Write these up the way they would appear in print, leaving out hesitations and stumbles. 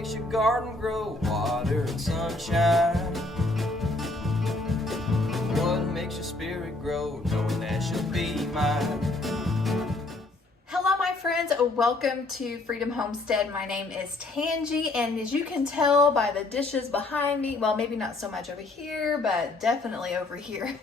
makes your garden grow? Water and sunshine. What makes your spirit grow? Knowing that she'll be mine. Hello my friends, welcome to Freedom Homestead. My name is Tangi, and as you can tell by the dishes behind me, well maybe not so much over here, but definitely over here,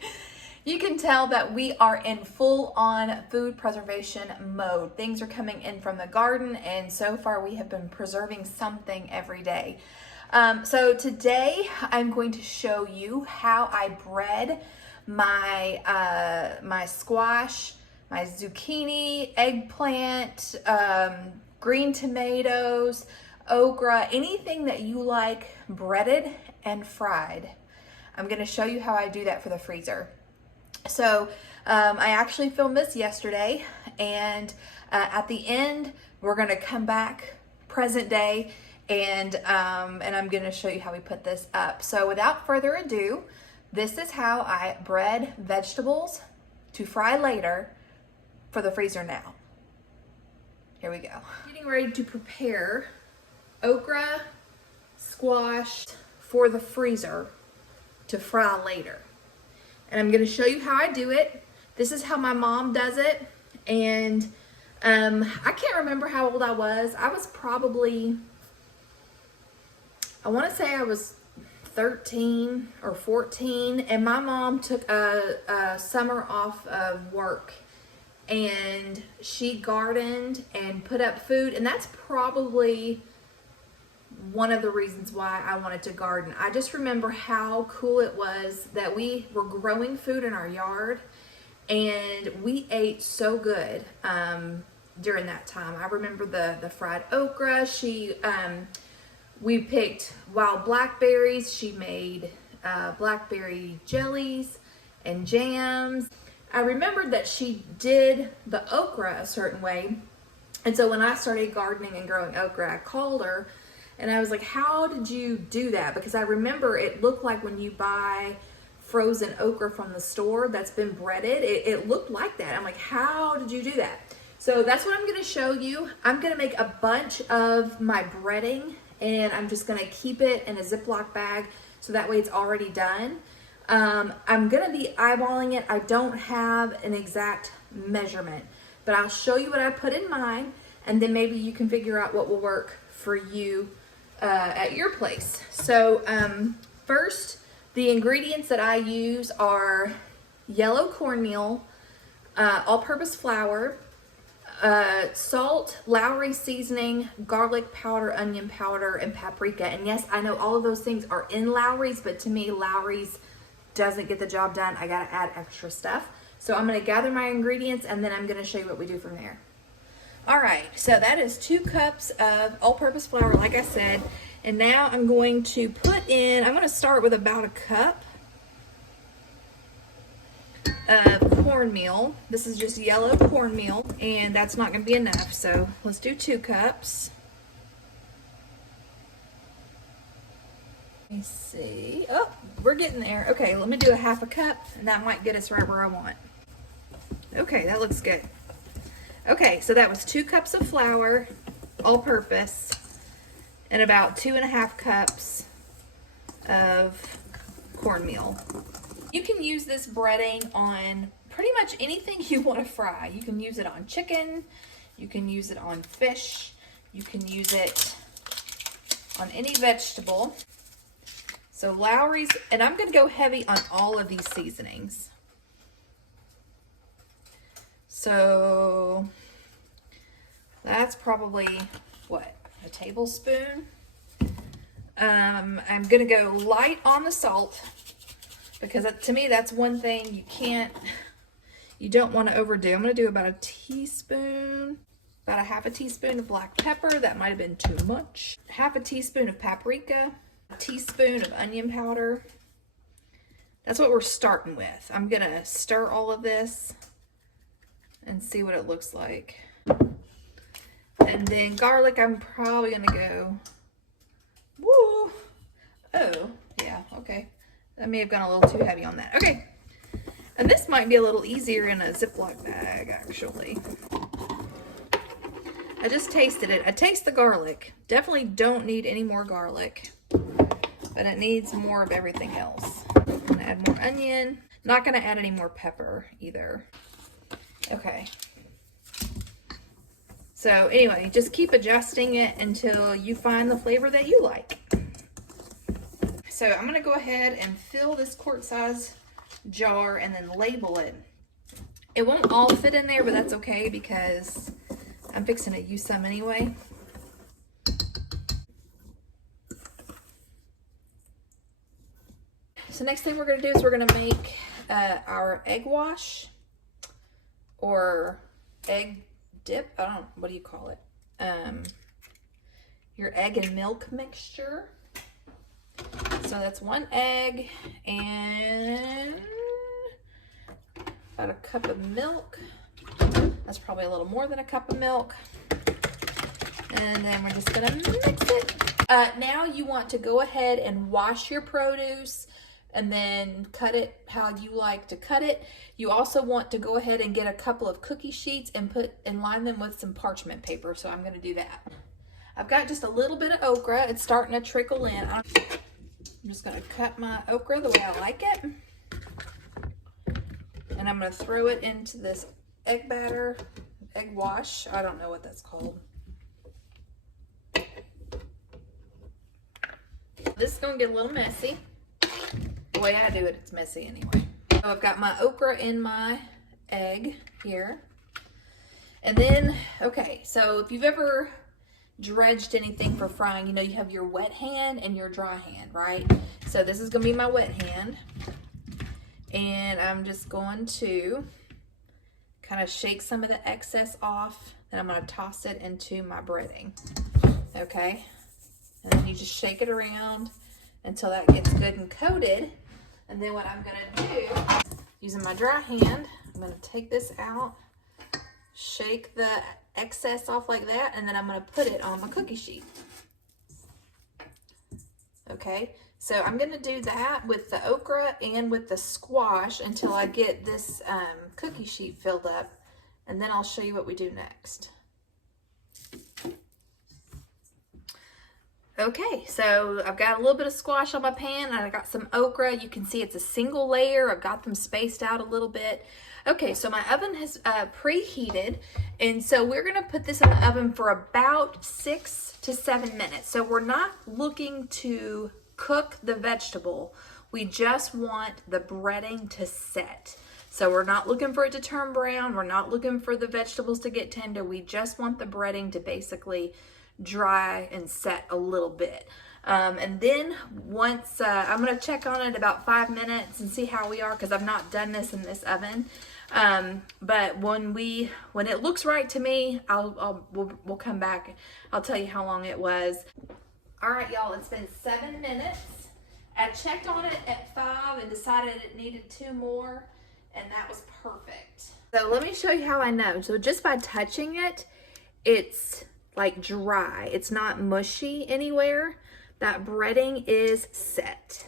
you can tell that we are in full-on food preservation mode. Things are coming in from the garden, and so far we have been preserving something every day. So today I'm going to show you how I bred my squash, my zucchini, eggplant, green tomatoes, okra, anything that you like breaded and fried. I'm gonna show you how I do that for the freezer. So I actually filmed this yesterday, and at the end, we're gonna come back present day, and I'm gonna show you how we put this up. So without further ado, this is how I bred vegetables to fry later for the freezer now. Here we go. Getting ready to prepare okra, squash for the freezer to fry later. And I'm gonna show you how I do it. This is how my mom does it. And I can't remember how old I was. I was probably, I wanna say I was 13 or 14, and my mom took a summer off of work, and she gardened and put up food, and that's probably one of the reasons why I wanted to garden. I just remember how cool it was that we were growing food in our yard, and we ate so good during that time. I remember the fried okra. We picked wild blackberries. She made blackberry jellies and jams. I remembered that she did the okra a certain way. And so when I started gardening and growing okra, I called her and I was like, how did you do that? Because I remember it looked like when you buy frozen okra from the store that's been breaded, it looked like that. I'm like, how did you do that? So that's what I'm gonna show you. I'm gonna make a bunch of my breading, and I'm just gonna keep it in a Ziploc bag so that way it's already done. I'm gonna be eyeballing it. I don't have an exact measurement, but I'll show you what I put in mine, and then maybe you can figure out what will work for you at your place. So first, the ingredients that I use are yellow cornmeal, all-purpose flour, salt, Lowry seasoning, garlic powder, onion powder, and paprika. And yes, I know all of those things are in Lowry's, but to me, Lowry's doesn't get the job done. I gotta add extra stuff. So I'm gonna gather my ingredients, and then I'm gonna show you what we do from there. All right, so that is 2 cups of all-purpose flour, like I said. And now I'm going to put in, I'm gonna start with about a cup of cornmeal. This is just yellow cornmeal, and that's not gonna be enough, so let's do 2 cups. Let me see. Oh, we're getting there. Okay, let me do a half a cup, and that might get us right where I want. Okay, that looks good. Okay, so that was 2 cups of flour, all-purpose, and about 2.5 cups of cornmeal. You can use this breading on pretty much anything you want to fry. You can use it on chicken, you can use it on fish, you can use it on any vegetable. So Lowry's, and I'm going to go heavy on all of these seasonings. So that's probably, what, a tablespoon? I'm going to go light on the salt, because to me that's one thing you don't want to overdo. I'm going to do about a teaspoon, about a half a teaspoon of black pepper. That might have been too much. Half a teaspoon of paprika, a teaspoon of onion powder. That's what we're starting with. I'm going to stir all of this and see what it looks like. And then garlic, I'm probably going to go, woo, oh, yeah, okay. That may have gone a little too heavy on that. Okay, and this might be a little easier in a Ziploc bag, actually. I just tasted it. I taste the garlic. Definitely don't need any more garlic, but it needs more of everything else. I'm gonna add more onion. Not gonna add any more pepper either. Okay. So anyway, just keep adjusting it until you find the flavor that you like. So I'm gonna go ahead and fill this quart size jar and then label it. It won't all fit in there, but that's okay because I'm fixing to use some anyway. So next thing we're gonna do is we're gonna make our egg wash or egg dip. I don't know, what do you call it? Your egg and milk mixture. So that's 1 egg and about a cup of milk. That's probably a little more than a cup of milk. And then we're just gonna mix it. Now you want to go ahead and wash your produce and then cut it how you like to cut it. You also want to go ahead and get a couple of cookie sheets and line them with some parchment paper. So I'm gonna do that. I've got just a little bit of okra. It's starting to trickle in. I'm just gonna cut my okra the way I like it. And I'm gonna throw it into this egg batter, egg wash. I don't know what that's called. This is gonna get a little messy. The way I do it, it's messy anyway. So I've got my okra in my egg here. And then, okay, so if you've ever dredged anything for frying, you know you have your wet hand and your dry hand, right? So this is gonna be my wet hand. And I'm just going to kind of shake some of the excess off. Then I'm gonna toss it into my breading, okay? And then you just shake it around until that gets good and coated. And then what I'm gonna do, using my dry hand, I'm gonna take this out, shake the excess off like that, and then I'm gonna put it on my cookie sheet. Okay, so I'm gonna do that with the okra and with the squash until I get this cookie sheet filled up, and then I'll show you what we do next. Okay, so I've got a little bit of squash on my pan and I got some okra. You can see it's a single layer. I've got them spaced out a little bit. Okay, so my oven has preheated, and so we're gonna put this in the oven for about 6 to 7 minutes. So we're not looking to cook the vegetable. We just want the breading to set. So we're not looking for it to turn brown. We're not looking for the vegetables to get tender. We just want the breading to basically dry and set a little bit. And then once I'm gonna check on it about 5 minutes and see how we are, because I've not done this in this oven. But when it looks right to me, we'll come back. I'll tell you how long it was. All right, y'all, it's been 7 minutes. I checked on it at 5 and decided it needed 2 more, and that was perfect. So let me show you how I know. So just by touching it, it's like dry. It's not mushy anywhere. That breading is set.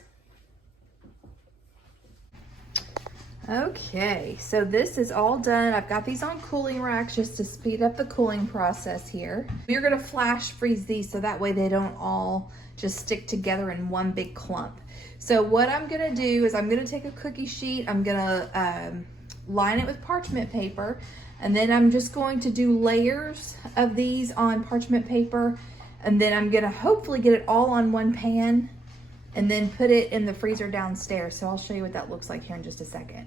Okay, so this is all done. I've got these on cooling racks just to speed up the cooling process here. We're gonna flash freeze these so that way they don't all just stick together in one big clump. So what I'm gonna do is I'm gonna take a cookie sheet, I'm gonna line it with parchment paper, and then I'm just going to do layers of these on parchment paper, and then I'm gonna hopefully get it all on one pan and then put it in the freezer downstairs. So I'll show you what that looks like here in just a second.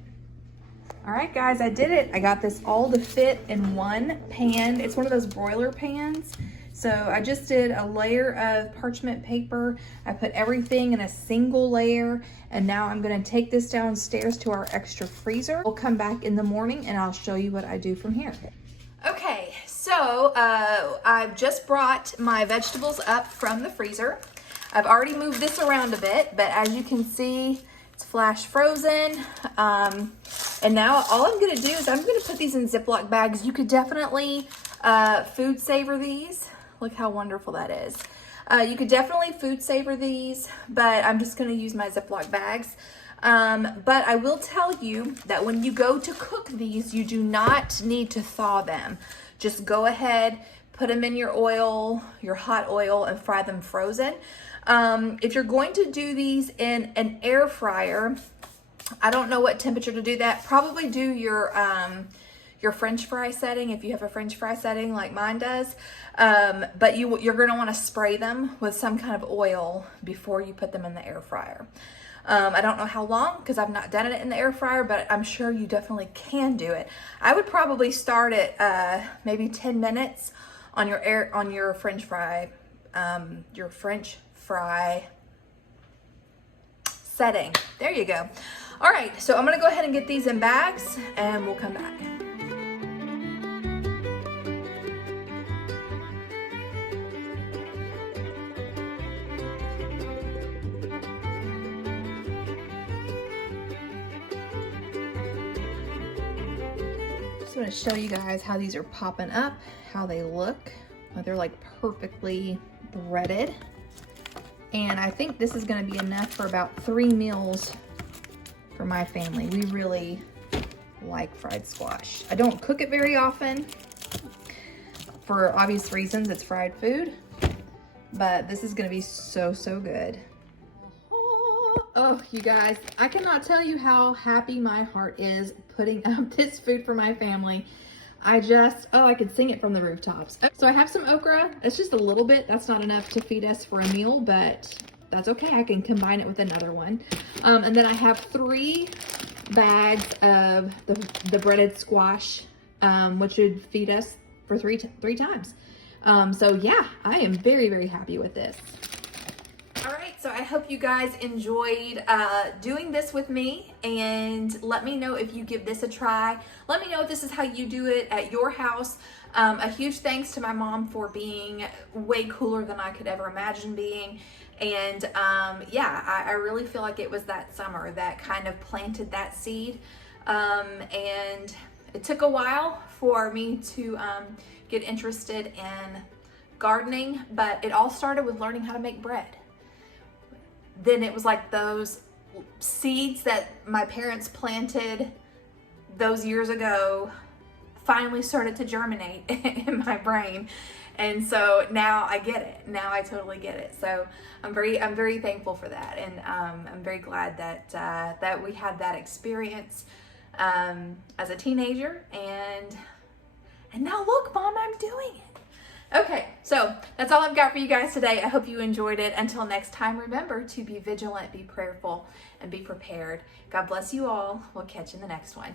All right, guys, I did it. I got this all to fit in one pan. It's one of those broiler pans. So I just did a layer of parchment paper. I put everything in a single layer, and now I'm gonna take this downstairs to our extra freezer. We'll come back in the morning and I'll show you what I do from here. Okay, so I've just brought my vegetables up from the freezer. I've already moved this around a bit, but as you can see, it's flash frozen. And now all I'm gonna do is I'm gonna put these in Ziploc bags. You could definitely food saver these. Look how wonderful that is. You could definitely food saver these, but I'm just gonna use my Ziploc bags. But I will tell you that when you go to cook these, you do not need to thaw them. Just go ahead, put them in your oil, your hot oil, and fry them frozen. If you're going to do these in an air fryer, I don't know what temperature to do that. Probably do your French fry setting if you have a French fry setting like mine does. But you're going to want to spray them with some kind of oil before you put them in the air fryer. I don't know how long because I've not done it in the air fryer, but I'm sure you definitely can do it. I would probably start at maybe 10 minutes on your French fry setting. There you go. All right, so I'm gonna go ahead and get these in bags and we'll come back. Just want to show you guys how these are popping up, how they look. They're like perfectly breaded. And I think this is going to be enough for about 3 meals for my family. We really like fried squash. I don't cook it very often for obvious reasons. It's fried food, but this is going to be so, so good. Oh, you guys, I cannot tell you how happy my heart is putting up this food for my family. I could sing it from the rooftops. So I have some okra. It's just a little bit. That's not enough to feed us for a meal, but that's okay. I can combine it with another one. And then I have 3 bags of the breaded squash, which would feed us for three times. So yeah, I am very, very happy with this. All right, so I hope you guys enjoyed doing this with me, and let me know if you give this a try. Let me know if this is how you do it at your house. A huge thanks to my mom for being way cooler than I could ever imagine being. And yeah, I really feel like it was that summer that kind of planted that seed. And it took a while for me to get interested in gardening, but it all started with learning how to make bread. Then it was like those seeds that my parents planted those years ago finally started to germinate in my brain. And so now I get it. Now I totally get it. So I'm very thankful for that. And I'm very glad that we had that experience as a teenager. And now look, Mom, I'm doing it. Okay, so that's all I've got for you guys today. I hope you enjoyed it. Until next time, remember to be vigilant, be prayerful, and be prepared. God bless you all. We'll catch you in the next one.